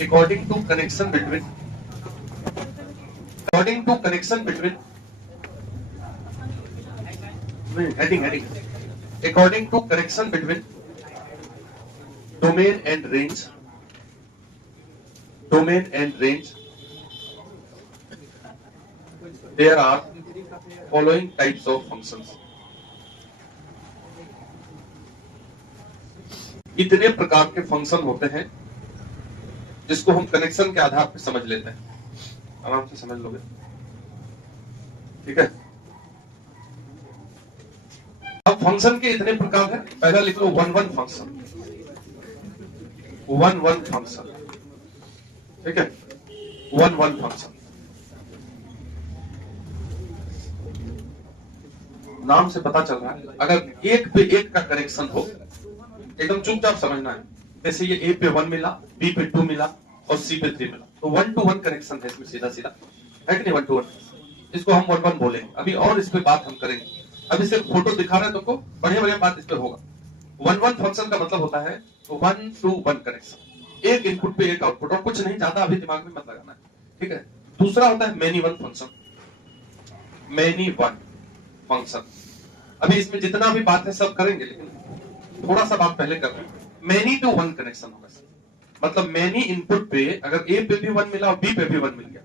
according to connection between heading according to connection between domain and range there are following types of functions. इतने प्रकार के function होते हैं जिसको हम कनेक्शन के आधार पर समझ लेते हैं। आराम से समझ लोगे, ठीक है। अब फंक्शन के इतने प्रकार हैं। पहला लिख लो वन वन फंक्शन, ठीक है। वन वन फंक्शन नाम से पता चल रहा है अगर एक पे एक का कनेक्शन हो, एकदम चुपचाप समझना है। जैसे ये ए पे 1 मिला, बी पे 2 मिला और सी पे 3 मिला, तो 1 to 1 कनेक्शन है इसमें, सीधा सीधा है कि नहीं। 1 to 1 इसको हम 1 1 बोलेंगे। अभी और इस पे बात हम करेंगे। अभी सिर्फ फोटो दिखा रहे हैं तुमको, बढ़िया बढ़िया बात इस पे होगा। 1 1 फंक्शन का मतलब होता है 1 to 1 कनेक्शन, एक इनपुट पे एक आउटपुट, और कुछ नहीं, ज्यादा अभी दिमाग में मत लगाना है, ठीक है। दूसरा होता है मैनी वन फंक्शन। अभी इसमें जितना भी बात है सब करेंगे, लेकिन थोड़ा सा बात पहले कर रहे हैं। मैनी टू वन कनेक्शन होगा, मतलब मैनी इनपुट पे अगर ए पे भी 1 मिला और बी पे भी 1 मिल गया,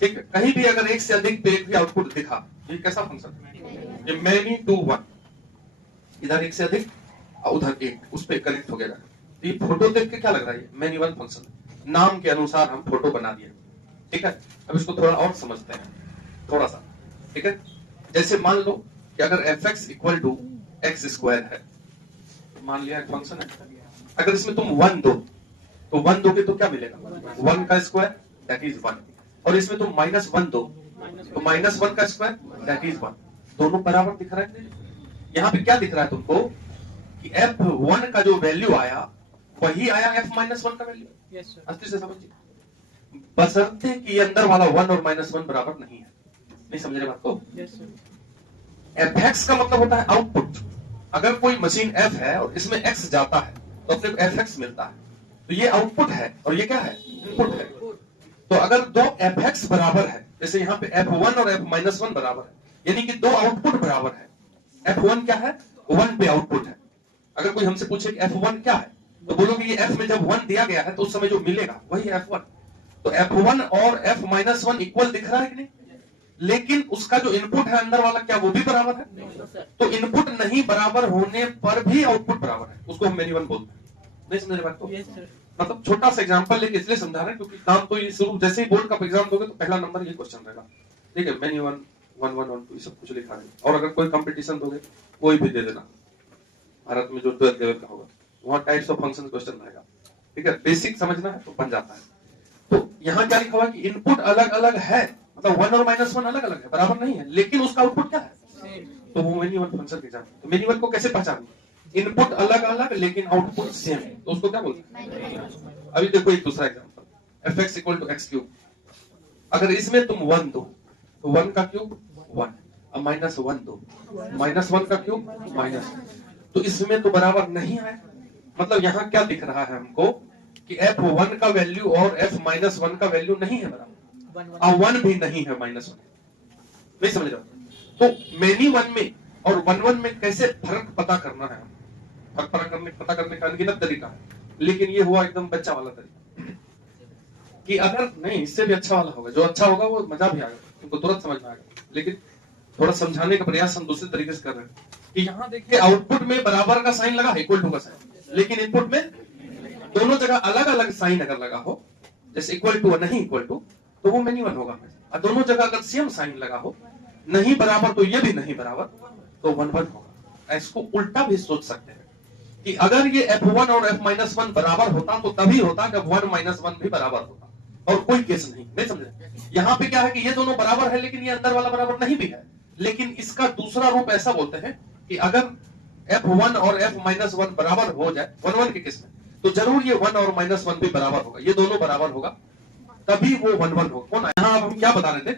ठीक है। कहीं भी अगर एक से अधिक पे एक भी आउटपुट दिखा, ये कैसा फंक्शन है? ये मैनी टू 1, इधर एक से अधिक उधर एक, उस पे कनेक्ट हो गया। तो ये फोटो देख के क्या लग रहा है? मैनी वन फंक्शन, नाम के अनुसार हम फोटो बना दिए, ठीक है। अब इसको थोड़ा और समझते हैं, थोड़ा सा, ठीक है। जैसे मान लो कि अगर fx equal to x square है, मान लिया एक फंक्शन है। अगर इसमें तुम 1 दो, तो 1 दोगे तो क्या मिलेगा? 1 का स्क्वायर दैट इज 1, और इसमें तुम -1 दो तो -1 का स्क्वायर दैट इज 1। दोनों बराबर दिख रहा है। यहाँ पे क्या दिख रहा है तुमको कि f1 का जो वैल्यू आया वही आया f-1 का वैल्यू। अस्थिर से समझिए, बशर्ते कि अंदर वाला 1 और -1 बराबर नहीं है। नहीं समझ रहे बात को? fx का मतलब होता है आउटपुट। अगर कोई मशीन f है और इसमें x जाता है तो अपने को fx मिलता है, तो ये आउटपुट है और ये क्या है? इनपुट है। तो अगर दो fx बराबर है, जैसे यहाँ पे f1 और f-1 बराबर है, यानी कि दो आउटपुट बराबर है। f1 क्या है? 1 पे आउटपुट है। अगर कोई हमसे पूछे कि f1 क्या है, तो बोलोगे ये f में जब 1 दिया गया है तो उस समय जो मिलेगा वही f1। तो f1 और f-1 इक्वल दिख रहा है कि नहीं? लेकिन उसका जो इनपुट है अंदर वाला, क्या वो भी बराबर है? तो इनपुट नहीं बराबर होने पर भी आउटपुट बराबर है, उसको हम मैनी वन बोलते हैं। नहीं समझ रहे बात को? मतलब छोटा सा एग्जांपल लेके इसलिए समझा रहे हैं क्योंकि काम तो ये शुरू, जैसे ही बोर्ड का एग्जाम दोगे तो पहला नंबर ये क्वेश्चन रहेगा, ठीक है। मैनी वन 1 1 1 2 ये सब कुछ लिखा है। और अगर कोई कंपटीशन दोगे कोई भी दे देना, भारत में जो 12th लेवल का होगा वहां टाइप्स ऑफ फंक्शन क्वेश्चन रहेगा, ठीक है। बेसिक समझना है तो बन जाता है। तो यहाँ क्या लिखा हुआ कि इनपुट अलग अलग है, मतलब 1 और -1 अलग अलग है, बराबर नहीं है, लेकिन उसका आउटपुट क्या है? तो वो मैनी वन फंक्शन के एग्जाम। तो मैनी वन को कैसे पहचानें? इनपुट अलग अलग लेकिन आउटपुट सेम है, तो उसको क्या बोलते हैं? अभी देखो एक दूसरा example, fx equal to x cube. अगर इसमें तुम 1 दो तो 1 का क्यूब 1, अब -1 दो, -1 का क्यूब माइनस, तो इसमें तो बराबर नहीं है। मतलब यहाँ क्या दिख रहा है हमको कि f1 का वैल्यू और f-1 का वैल्यू नहीं है बराबर, और 1 भी नहीं है, -1। नहीं समझ रहे? तो मैनी वन में और 1 1 में कैसे फर्क पता करना है? पता करने का अनगिनत तरीका है, लेकिन ये हुआ एकदम बच्चा वाला तरीका कि अगर नहीं, इससे भी अच्छा वाला होगा। जो अच्छा होगा वो मजा भी आएगा, तुमको तुरंत समझ में आएगा। लेकिन थोड़ा समझाने का प्रयास हम दूसरे तरीके से कर रहे हैं कि यहाँ देखिए आउटपुट में बराबर का साइन लगा है, इक्वल टू का साइन, लेकिन इनपुट में दोनों जगह अलग अलग साइन अगर लगा हो, जैसे इक्वल टू और नहीं इक्वल टू, तो वो मैनी वन होगा। और दोनों जगह अगर सेम साइन लगा हो, नहीं बराबर तो ये भी नहीं बराबर, तो 1 1 होगा। इसको उल्टा भी सोच सकते हैं कि अगर ये f1 और f-1 बराबर होता तो तभी होता जब 1 -1 भी बराबर होता, और कोई केस नहीं समझे? यहाँ पे क्या है कि ये दोनों बराबर है लेकिन ये अंदर वाला बराबर नहीं भी है। लेकिन इसका दूसरा रूप ऐसा बोलते हैं कि अगर f1 और f-1 बराबर हो जाए 1 1 के केस में, तो जरूर ये 1 और -1 भी बराबर होगा, ये दोनों बराबर होगा तभी वो 1 1 होगा। यहाँ हम क्या बता रहे थे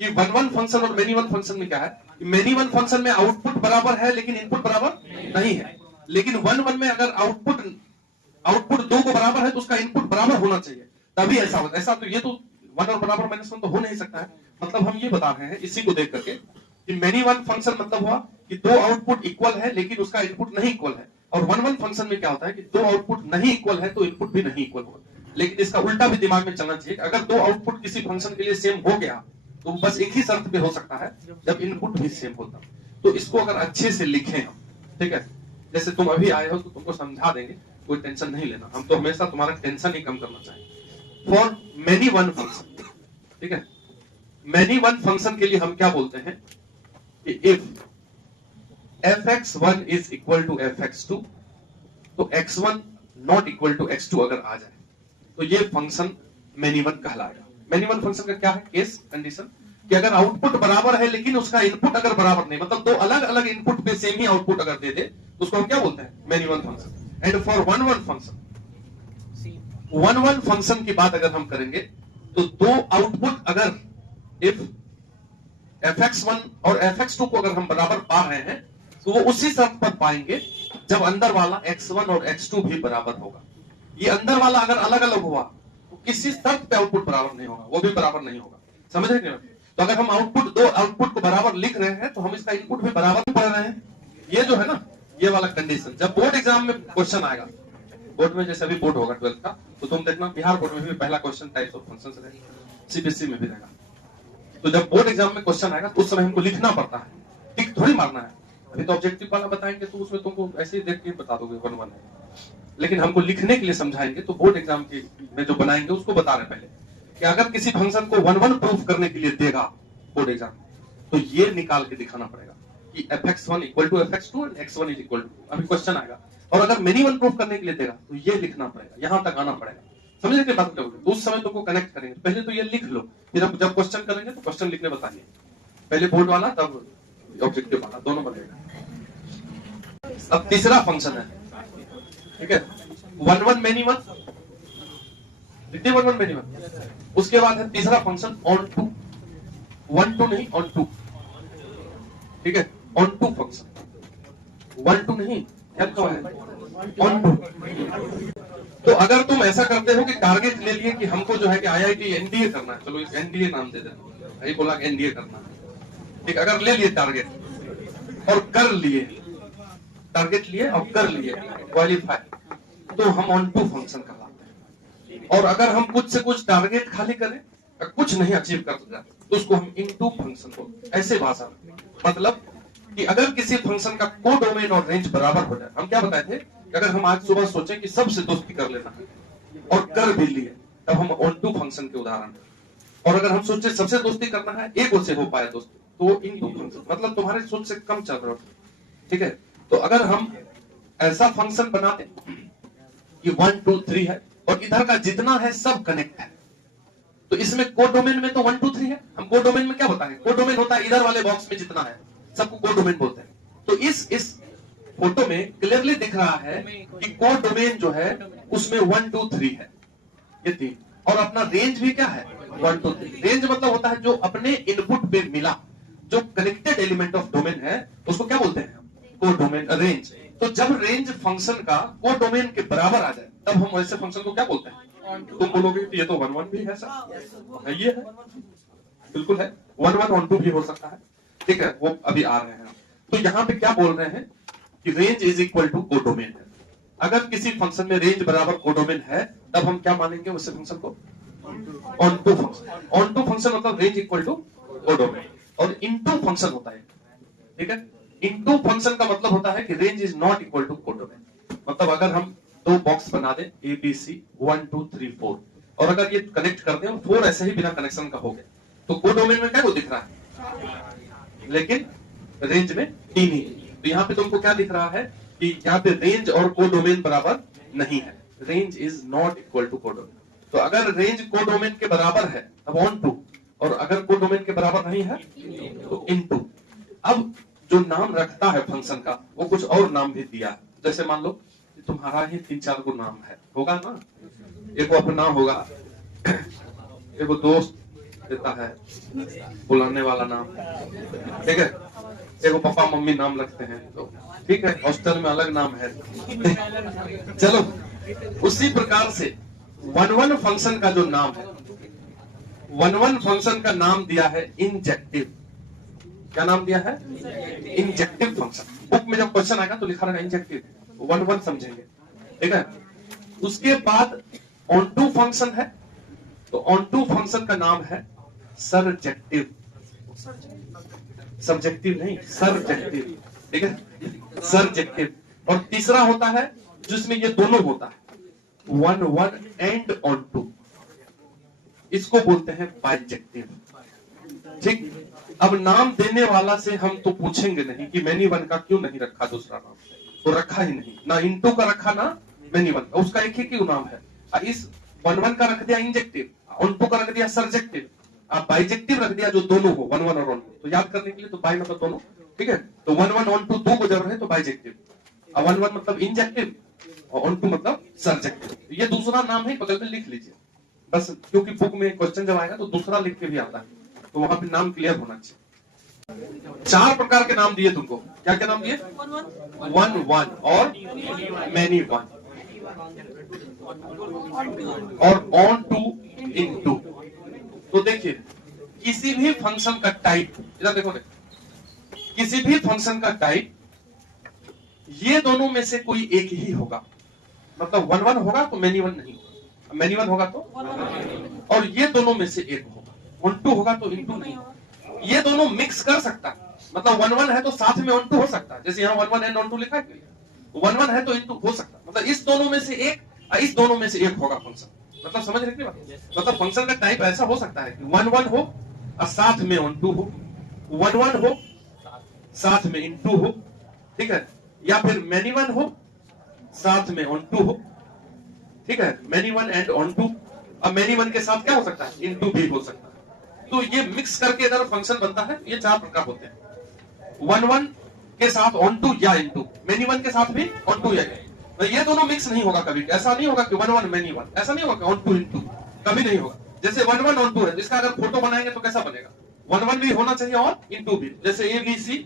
कि 1 1 फंक्शन और मैनी वन फंक्शन में क्या है? मैनी वन फंक्शन में आउटपुट बराबर है लेकिन इनपुट बराबर नहीं है। लेकिन 1 1 में अगर आउटपुट 2 को बराबर है तो उसका इनपुट बराबर होना चाहिए। तभी ऐसा होता है। ऐसा तो ये तो वन और बराबर माइनस वन तो हो नहीं सकता है। मतलब हम ये बता रहे हैं इसी को देख करके कि मेनी वन फंक्शन मतलब हुआ कि दो आउटपुट इक्वल है लेकिन उसका इनपुट नहीं इक्वल है। और वन वन फंक्शन में क्या होता है कि दो आउटपुट नहीं इक्वल है तो इनपुट भी नहीं इक्वल होगा। लेकिन इसका उल्टा भी दिमाग में चलना चाहिए, अगर दो आउटपुट किसी फंक्शन के लिए सेम हो गया तो बस एक ही शर्त पे हो सकता है जब इनपुट भी सेम होता। तो इसको अगर अच्छे से लिखें हम, ठीक है, जैसे तुम अभी आए हो तो तुमको समझा देंगे, कोई टेंशन नहीं लेना। हम तो हमेशा तुम्हारा टेंशन ही कम करना चाहिए। फॉर मेनी वन फंक्शन, ठीक है, मेनी वन फंक्शन के लिए हम क्या बोलते हैं कि if fx1 is equal to fx2 तो x1 not equal to x2 अगर आ जाए तो ये फंक्शन मेनी वन कहलाएगा। मेनी वन फंक्शन का क्या है केस कंडीशन कि अगर आउटपुट बराबर है लेकिन उसका इनपुट अगर बराबर नहीं, मतलब दो अलग अलग इनपुट पे सेम ही आउटपुट अगर दे दे तो उसको हम क्या बोलते हैं many one function. And for one one function, one one function की बात अगर हम करेंगे तो दो आउटपुट अगर इफ fx1 और fx2 को अगर हम बराबर पा रहे हैं तो वो उसी शर्त पर पाएंगे जब अंदर वाला x1 और x2 भी बराबर होगा। ये अंदर वाला अगर अलग अलग हुआ तो किसी शर्त पे आउटपुट बराबर नहीं होगा, वो भी बराबर नहीं होगा। समझ रहे हैं? तो अगर हम आउटपुट दो आउटपुट को बराबर लिख रहे हैं तो हम इसका इनपुट भी बराबर पढ़ रहे हैं। ये जो है ना, ये वाला कंडीशन जब बोर्ड एग्जाम में क्वेश्चन आएगा, बोर्ड में जैसे अभी बोर्ड होगा 12th का, तो तुम देखना बिहार बोर्ड में भी पहला क्वेश्चन टाइप्स ऑफ फंक्शंस रहेगा, सीबीएसई में भी रहेगा। तो जब बोर्ड एग्जाम में क्वेश्चन आएगा तो उस समय हमको लिखना पड़ता है, टिक थोड़ी मारना है। अभी तो ऑब्जेक्टिव वाला बताएंगे तो उसमें तुमको ऐसे ही देख के बता दोगे वन वन है, लेकिन हमको लिखने के लिए समझाएंगे तो बोर्ड एग्जाम के में जो बनाएंगे उसको बता रहे पहले कि अगर किसी फंक्शन को वन वन प्रूफ करने के लिए देगा बोर्ड एग्जाम तो ये निकाल के दिखाना पड़ेगा कि fx1 equal to fx2 and x1 is equal to, अभी क्वेश्चन आएगा। और अगर मेनी वन प्रूफ करने के लिए देगा तो ये लिखना पड़ेगा, यहां तक आना पड़ेगा। समझ के बात करोगे तो उस समय तुमको कनेक्ट करेंगे। पहले तो ये लिख लो, फिर जब क्वेश्चन करेंगे तो क्वेश्चन लिखने बताइए, पहले बोर्ड वाला तब ऑब्जेक्टिव वाला, दोनों बनेगा। अब तीसरा फंक्शन है, ठीक है, वन वन मेनी वन, लिखते वन वन मेनी वन। उसके बाद है तीसरा function onto, one to नहीं ऑन टू, ठीक है, onto function, one to नहीं क्या है ऑन टू। तो अगर तुम ऐसा करते हो कि टारगेट ले लिए कि हमको जो है कि आईआईटी एनडीए करना है, चलो इस एनडीए नाम दे देना, यही बोला एनडीए करना है, ठीक, अगर ले लिए टारगेट और कर लिए, टारगेट लिए और कर लिए क्वालिफाई, तो हम ऑन टू फंक्शन कहलाते हैं। और अगर हम कुछ से कुछ टारगेट खाली करें, कुछ नहीं अचीव कर जाए तो उसको हम इन टू फंक्शन को, ऐसे भाषा में मतलब कि अगर किसी फंक्शन का कोडोमेन और रेंज बराबर हो जाए, हम क्या बताए थे कि अगर हम आज सुबह सोचें कि सबसे दोस्ती कर लेना है और कर भी लिए तब हम ऑन टू फंक्शन के उदाहरण। और अगर हम सोचे सबसे दोस्ती करना है एक से हो पाए दोस्ती तो वो इन टू फंक्शन, मतलब तुम्हारे सोच से कम चल रहा हो, ठीक है। तो अगर हम ऐसा फंक्शन बनाते कि 1 2 3 है और इधर का जितना है सब कनेक्ट है, तो इसमें कोडोमेन में तो 1 2 3 है। हम कोडोमेन में क्या बताएं, कोडोमेन होता है इधर वाले बॉक्स में जितना है सबको कोडोमेन बोलते हैं। तो इस फोटो में क्लियरली दिख रहा है कि कोडोमेन जो है उसमें 1 2 3 है, ये तीन, और अपना रेंज भी क्या है 1 2 3। रेंज मतलब होता है जो अपने इनपुट पे मिला, जो कनेक्टेड एलिमेंट ऑफ डोमेन है उसको क्या बोलते हैं कोडोमेन रेंज। तो जब रेंज फंक्शन का कोडोमेन के बराबर आ जाए तब हम ऐसे फंक्शन को क्या बोलते हैं। तुम बोलोगे ये तो 1 1 भी है सर, ये है बिल्कुल है, 1 1 ऑन टू भी हो सकता है, ठीक है, वो अभी आ रहे हैं। तो यहाँ पे क्या बोल रहे हैं कि range is equal to codomain है। अगर किसी फंक्शन में रेंज बराबर कोडोमेन है तब हम क्या मानेंगे उस फंक्शन को onto function. Onto function मतलब रेंज इक्वल टू कोडोमेन, और इनटू फंक्शन होता है, ठीक है। इनटू फंक्शन का मतलब होता है कि range is not equal to codomain. मतलब अगर हम दो बॉक्स बना दे ए बी सी 1 2 3 4 और अगर ये कनेक्ट कर दें 4 ऐसे ही बिना कनेक्शन का हो गया तो कोडोमेन में क्या को दिख रहा है, लेकिन रेंज में 3 ही। तो यहाँ पे तुमको क्या दिख रहा है कि यहाँ पे रेंज और कोडोमेन बराबर नहीं है, range is not equal to codomain. तो अगर रेंज कोडोमेन के बराबर है तब ऑन टू, और अगर कोडोमेन के बराबर नहीं है तो इन टू। अब जो नाम रखता है फंक्शन का वो कुछ और नाम भी दिया, जैसे मान लो तुम्हारा ही 3-4 को नाम है होगा ना, एक अपना होगा, एक दोस्त देता है बुलाने वाला नाम, ठीक है, एक पापा मम्मी नाम रखते हैं, तो ठीक है, हॉस्टल में अलग नाम है। चलो उसी प्रकार से वन वन फंक्शन का जो नाम है, वन वन फंक्शन का नाम दिया है इंजेक्टिव। क्या नाम दिया है? Injective function. बुक में जब क्वेश्चन आएगा तो लिखा रहेगा इंजेक्टिव, वन वन समझेंगे, ठीक है। उसके बाद ऑन टू फंक्शन है, तो ऑन टू फंक्शन का नाम है सरजेक्टिव। सब्जेक्टिव नहीं, सरजेक्टिव, ठीक है, सरजेक्टिव। और तीसरा होता है जिसमें ये दोनों होता है, one one and onto, इसको बोलते हैं बाइजेक्टिव। ठीक। अब नाम देने वाला से हम तो पूछेंगे नहीं कि मैनी वन का क्यों नहीं रखा दूसरा नाम, तो रखा ही नहीं, ना इंटू का रखा ना मैनी वन का, उसका एक ही क्यों नाम है। इस वन वन का रख दिया इंजेक्टिव, ऑन टू का रख दिया सरजेक्टिव, आप बाइजेक्टिव रख दिया जो दोनों हो, वन वन और ऑन टू। तो याद करने के लिए तो बाई मतलब दोनों, ठीक है। तो वन वन ऑन टू दो को जब रहे तो बाइजेक्टिव, वन वन मतलब इंजेक्टिव और ऑन टू मतलब सरजेक्टिव। ये दूसरा नाम है, बगल में लिख लीजिए बस, क्योंकि बुक में क्वेश्चन जब आएगा तो दूसरा लिख के भी आता है, तो वहां पे नाम क्लियर होना चाहिए। 4 प्रकार के नाम दिए तुमको, क्या क्या नाम दिए? वन वन और मैनी वन और ऑन टू, इन टू। तो देखिए किसी भी फंक्शन का टाइप, इधर देखो, किसी भी फंक्शन का टाइप ये दोनों में से कोई एक ही होगा। मतलब वन वन होगा तो मैनी वन नहीं होगा, मैनी वन होगा तो, और ये दोनों में से एक होगा। ऑन टू होगा तो इन टू नहीं होगा। ये दोनों मिक्स कर सकता है, मतलब वन वन है तो साथ में ऑन टू हो सकता है, जैसे यहाँ one one and onto लिखा है, वन वन है तो इन टू हो सकता है। मतलब इस दोनों में से एक, इस दोनों में से एक होगा फंक्शन। मतलब समझ रहे बात? मतलब फंक्शन का टाइप ऐसा हो सकता है कि वन वन हो और साथ में ऑन टू हो, वन वन हो साथ में इन टू हो, ठीक है, या फिर मैनी वन हो साथ में ऑन टू हो, ठीक है, many one and onto. अब मैनी वन के साथ क्या हो सकता है? इन टू भी हो सकता है। तो ये मिक्स करके अगर फंक्शन बनता है, ये 4 प्रकार होते हैं, वन वन के साथ ऑन टू या इन टू, मैनी वन के साथ भी ऑन टू या तो ये दोनों मिक्स नहीं होगा कभी। ऐसा नहीं होगा कि वन वन मैनी वन, ऐसा नहीं होगा ऑन टू इन टू, कभी नहीं होगा। जैसे वन वन ऑन टू है, इसका अगर फोटो बनाएंगे तो कैसा बनेगा? वन वन भी होना चाहिए और इन टू भी। जैसे ए बी सी,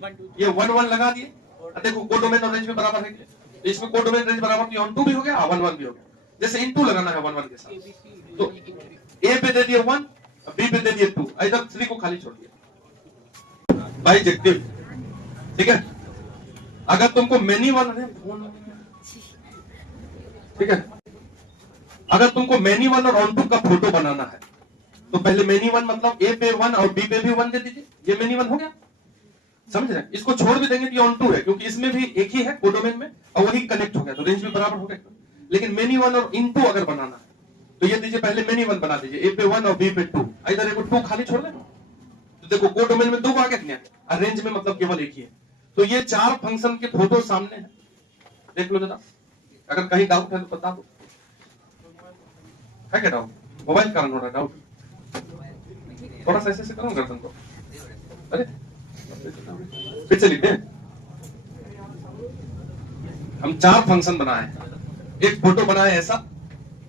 ये वन वन लगा दिए, देखो कोडोमेन और रेंज में बराबर है, इसमें कोडोमेन रेंज बराबर, तो ऑन टू भी हो गया, वन वन भी हो गया। जैसे इन टू लगाना है वन वन के साथ, तो ए पे दे दिए 1, बी पे दे दिए 2, इधर 3 को खाली छोड़ दिया, बाइजेक्टिव, ठीक है। अगर तुमको मैनी वन, ठीक है, अगर तुमको मैनी वन और ऑन टू का फोटो बनाना है तो पहले मैनी वन मतलब ए पे 1 और बी पे भी 1 दे दीजिए, ये मैनी वन हो गया। समझ रहे हैं? इसको छोड़ भी देंगे तो ये ऑन टू है, क्योंकि इसमें भी एक ही है कोडोमेन में और वही कनेक्ट हो गया, तो रेंज भी बराबर हो गया। लेकिन मैनी वन और इन टू अगर बनाना है तो ये दीजिए, पहले मैनी वन बना दीजिए, ए पे 1 और बी पे 2, इधर एक 2 खाली छोड़ देना, तो देखो कोडोमेन में 2 आ गया और रेंज में मतलब केवल एक ही है। तो ये 4 फंक्शन के फोटो सामने है, देख लो जरा, अगर कहीं डाउट है तो बता दो। है क्या डाउट? मोबाइल कारण हो रहा है डाउट? थोड़ा सा ऐसे करो गर्दन को, अरे फिर से लिखते हैं। हम 4 फंक्शन बनाए, एक फोटो बनाए ऐसा,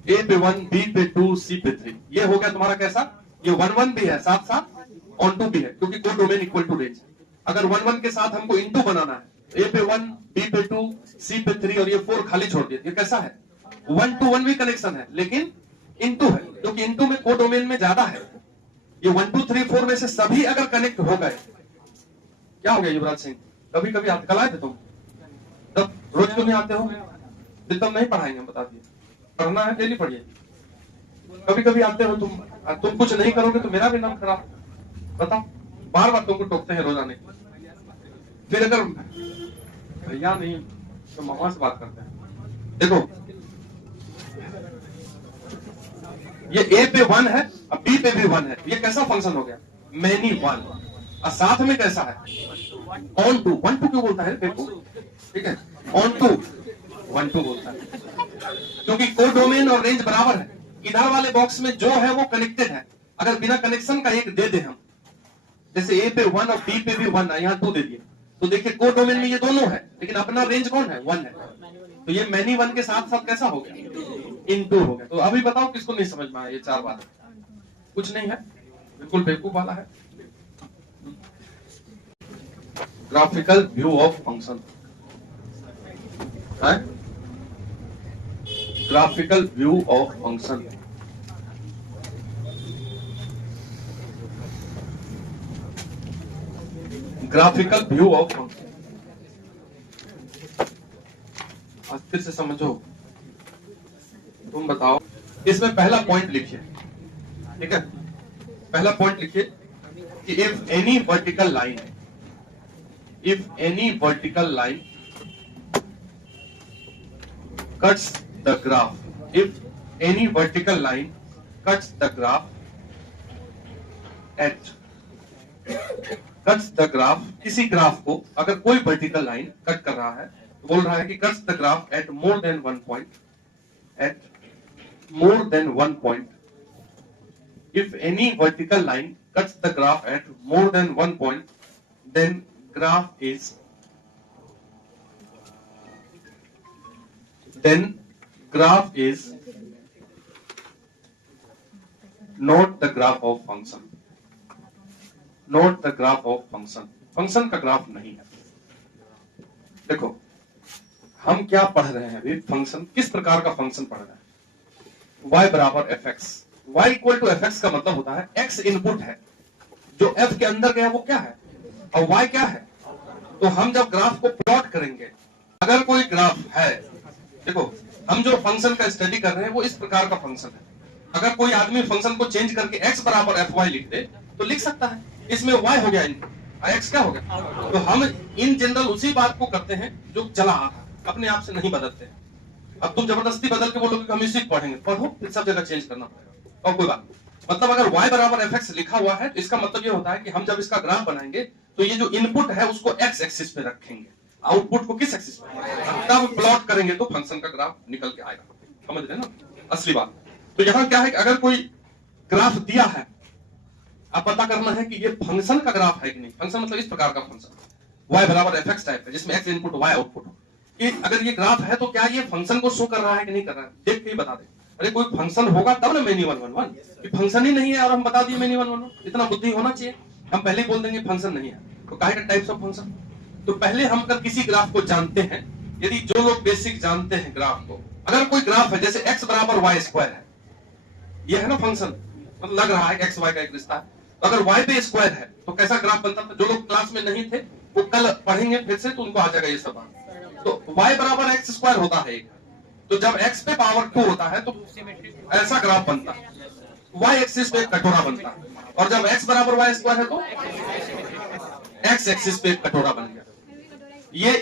ए पे 1, बी पे 2, सी पे 3। ये हो गया तुम्हारा कैसा? ये 1 1 भी है, साथ साथ ऑन टू भी है, क्योंकि कोडोमेन इक्वल टू रेंज। अगर 1 1 के साथ हमको इनटू बनाना है, ए पे 1, बी पे 2, सी पे 3 और ये 4 खाली छोड़ दिया, ये कैसा है? 1 to 1 भी कनेक्शन है, लेकिन इनटू है, क्योंकि इनटू में कोडोमेन में ज्यादा है। ये 1 2 3 4 में से सभी अगर कनेक्ट हो गए, क्या हो गया युवराज सिंह? कभी कभी आते, कल आए थे तुम, तब रोज क्यों नहीं आते हो? दिन तक नहीं पढ़ाएंगे, बता दिए, पढ़ना है डेली पढ़िए। कभी कभी आते हो तुम कुछ नहीं करोगे तो मेरा भी नाम खराब, बताओ। बार बार तुमको टोकते हैं रोजाने, फिर अगर भैया नहीं तो मामा से बात करते हैं। देखो ये ए पे 1 है और बी पे भी 1 है, ये कैसा फंक्शन हो गया? Many one. और साथ में कैसा है? On to. 1 2 क्यों बोलता है देखो, ठीक है, ऑन टू 1 2 बोलता है, क्योंकि कोडोमेन और रेंज बराबर है। इधर वाले बॉक्स में जो है वो कनेक्टेड है, अगर बिना कनेक्शन का एक दे दे हम, जैसे ए पे 1 और बी पे भी 1 है, यहाँ 2 दे दिए, तो देखिए कोडोमेन में ये दोनों है, लेकिन अपना रेंज कौन है? 1 है। तो ये मैनी वन के साथ साथ कैसा हो गया? इनटू हो गया। तो अभी बताओ किसको नहीं समझ में आया ये 4 बात? कुछ नहीं है, बिल्कुल बेवकूफ वाला है। ग्राफिकल व्यू ऑफ फंक्शन है, graphical view of function. Graphical view of function. आज फिर से समझो, तुम बताओ, इसमें पहला पॉइंट लिखिए, ठीक है। पहला पॉइंट लिखिए कि if any vertical line, if any vertical line cuts the graph, if any vertical line cuts the graph eight, cuts the graph, किसी ग्राफ को अगर कोई वर्टिकल लाइन कट कर रहा है तो बोल रहा है कि cuts the graph at more than one point, at more than one point. If any vertical line cuts the graph at more than one point, then graph is not the graph of function, not the graph of function, function का graph नहीं है। देखो हम क्या पढ़ रहे हैं अभी, फंक्शन, किस प्रकार का फंक्शन पढ़ रहे हैं। y बराबर f x, y equal to f x का मतलब होता है x इनपुट है, जो f के अंदर गया वो क्या है, और y क्या है। तो हम जब ग्राफ को प्लॉट करेंगे, अगर कोई ग्राफ है, देखो हम जो फंक्शन का स्टडी कर रहे हैं वो इस प्रकार का फंक्शन है। अगर कोई आदमी फंक्शन को चेंज करके x बराबर एफ वाई लिख दे तो लिख सकता है, इसमें y हो गया इनपुट, x क्या हो गया। तो हम इन जनरल उसी बात को करते हैं जो चला आ रहा, अपने आप से नहीं बदलते हैं। अब तुम जबरदस्ती बदल के बोलोगे कि हम इसी पढ़ेंगे, पढ़ो, फिर सब जगह चेंज करना पड़ेगा। और कोई बात, मतलब अगर y बराबर एफ एक्स लिखा हुआ है तो इसका मतलब ये होता है कि हम जब इसका ग्राफ बनाएंगे तो ये जो इनपुट है उसको x एक्सिस पे रखेंगे, आउटपुट को किस एक्सिस पे, तब प्लॉट करेंगे तो फंक्शन का ग्राफ निकल के आएगा। समझ रहे ना असली बात। तो यहाँ क्या है कि अगर कोई ग्राफ दिया है, अब पता करना है कि ये फंक्शन का ग्राफ है कि नहीं। फंक्शन मतलब इस प्रकार का फंक्शन y बराबर एफ एक्स टाइप है, जिसमें x इनपुट y आउटपुट हो। कि अगर ये ग्राफ है तो क्या ये फंक्शन को शो कर रहा है कि नहीं कर रहा है, देख के ही बता दे। अरे कोई फंक्शन होगा तब ना मेनी 111, कि फंक्शन ही नहीं है और हम बता दिए मेनी 111, इतना बुद्धि होना चाहिए। हम पहले ही बोल देंगे फंक्शन नहीं है, तो काहे का टाइप्स ऑफ फंक्शन। तो पहले हम अगर किसी ग्राफ को जानते हैं, यदि जो लोग बेसिक जानते हैं ग्राफ को, अगर कोई ग्राफ है जैसे x बराबर वाई स्क्वायर है, ये है ना फंक्शन, मतलब लग रहा है एक्स वाई का एक रिश्ता है। तो अगर y पे स्क्वायर है तो कैसा ग्राफ बनता था, जो लोग क्लास में नहीं थे वो कल पढ़ेंगे फिर से, तो उनको आ जाएगा ये सब बात। तो y बराबर एक्स स्क्वायर होता है एक, तो जब x पे पावर 2 होता है तो ऐसा ग्राफ बनता है, y एक्सिस पे एक कटोरा बनता है, और जब x बराबर y स्क्वायर है तो x एक्सिस पे एक कटोरा बन गया। ये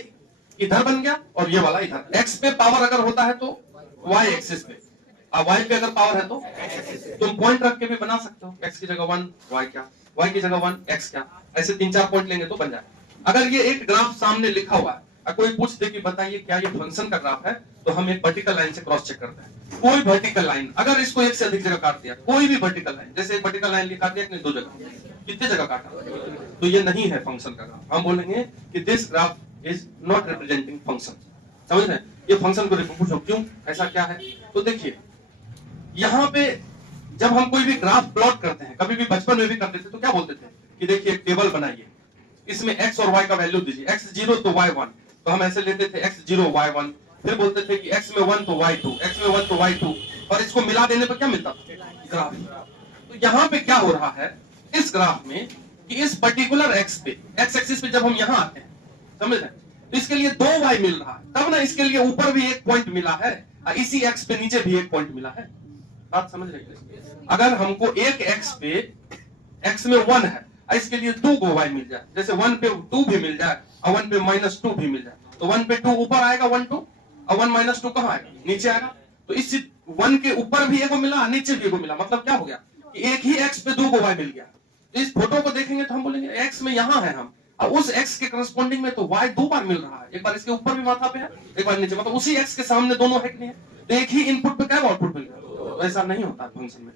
इधर बन गया और ये वाला इधर। x पे पावर अगर होता है तो y एक्सिस पे, और y पे अगर पावर है तो तुम पॉइंट रख के भी बना सकते हो, x की जगह 1 y क्या, y की जगह 1 x क्या, ऐसे 3-4 पॉइंट लेंगे तो बन जाए। अगर ये एक ग्राफ सामने लिखा हुआ है, कोई पूछ दे कि बताइए क्या ये फंक्शन का ग्राफ है, तो हम एक वर्टिकल लाइन से क्रॉस चेक करते हैं। कोई वर्टिकल लाइन अगर इसको एक से अधिक जगह काट दिया, कोई भी वर्टिकल लाइन, जैसे एक वर्टिकल लाइन काट दिया कि 2 जगह, कितने जगह काटा, तो ये नहीं है फंक्शन का ग्राफ। हम बोलेंगे कि this graph is not representing function. समझ रहे हैं, ये फंक्शन को पूछो क्यों, ऐसा क्या है। तो देखिए यहाँ पे जब हम कोई भी ग्राफ प्लॉट करते हैं, कभी भी बचपन में भी करते थे, तो क्या बोलते थे कि देखिए एक टेबल बनाइए, इसमें x और y का वैल्यू दीजिए, x 0 तो y 1, तो हम ऐसे लेते थे x 0 y 1, फिर बोलते थे कि x में 1 तो y 2, x में 1 तो y 2, और इसको मिला देने पर क्या मिलता था, ग्राफ। तो यहाँ पे क्या हो रहा है इस ग्राफ में कि इस पर्टिकुलर x पे, x एक्सिस पे जब हम यहाँ आते हैं, समझ रहे, तो इसके लिए 2 y मिल रहा है, तब ना इसके लिए ऊपर भी एक पॉइंट मिला है, इसी x पे नीचे भी एक पॉइंट मिला है। बात समझ रहे हैं। अगर हमको एक x पे, x में 1 है, इसके लिए 2 को y मिल जाए, जैसे 1 पे 2 भी मिल जाए और 1 पे -2 भी मिल जाए, तो 1 पे 2 ऊपर आएगा 1 2, और 1 -2 कहाँ आएगा, नीचे आएगा। तो इस 1 के ऊपर भी एगो मिला, नीचे भी एगो मिला, मतलब क्या हो गया कि एक ही x पे 2 को y मिल गया। तो इस फोटो को देखेंगे तो हम बोलेंगे x में यहाँ है हम, और उस x के करस्पॉन्डिंग में तो y 2 बार मिल रहा है, एक बार इसके ऊपर भी माथा पे है, एक बार नीचे, मतलब उसी x के सामने दोनों है कि नहीं है। तो एक ही इनपुट पे क्या आउटपुट मिल रहा है, तो ऐसा नहीं होता फंक्शन में।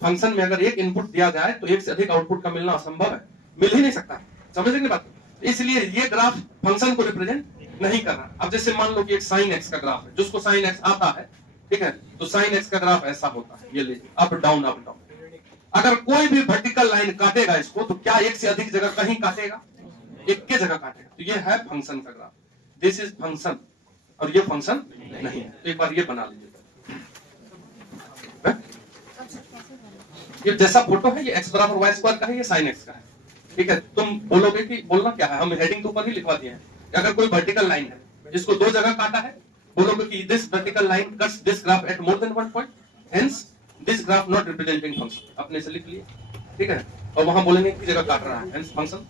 फंक्शन में अगर एक इनपुट दिया जाए तो एक से अधिक आउटपुट का मिलना असंभव है, मिल ही नहीं सकता। समझ रहे बात। इसलिए ये ग्राफ फंक्शन को रिप्रेजेंट नहीं कर रहा। अब जैसे मान लो कि एक साइन एक्स का ग्राफ है, जिसको साइन एक्स आता है, ठीक है, तो साइन एक्स का ग्राफ ऐसा होता है, ये लीजिए, अप डाउन अप डाउन। अगर कोई भी वर्टिकल लाइन काटेगा इसको, तो क्या एक से अधिक जगह कहीं काटेगा, एक के जगह काटेगा। तो ये है फंक्शन का ग्राफ, दिस इज फंक्शन, और ये फंक्शन नहीं है। तो एक बार ये बना लीजिए, ये जैसा फोटो है, ये x बराबर y स्क्वायर का है, ये साइन x का है। ठीक है, तुम बोलोगे कि बोलना क्या है, हम हेडिंग के ऊपर ही लिखवा दिए हैं कि अगर कोई वर्टिकल लाइन है जिसको दो जगह काटा है, बोलोगे कि this vertical line cuts this graph at more than one point, hence this graph not representing function, अपने से लिख लिए, ठीक है, और वहां बोलेंगे कि जगह काट रहा है, हेंस फंक्शन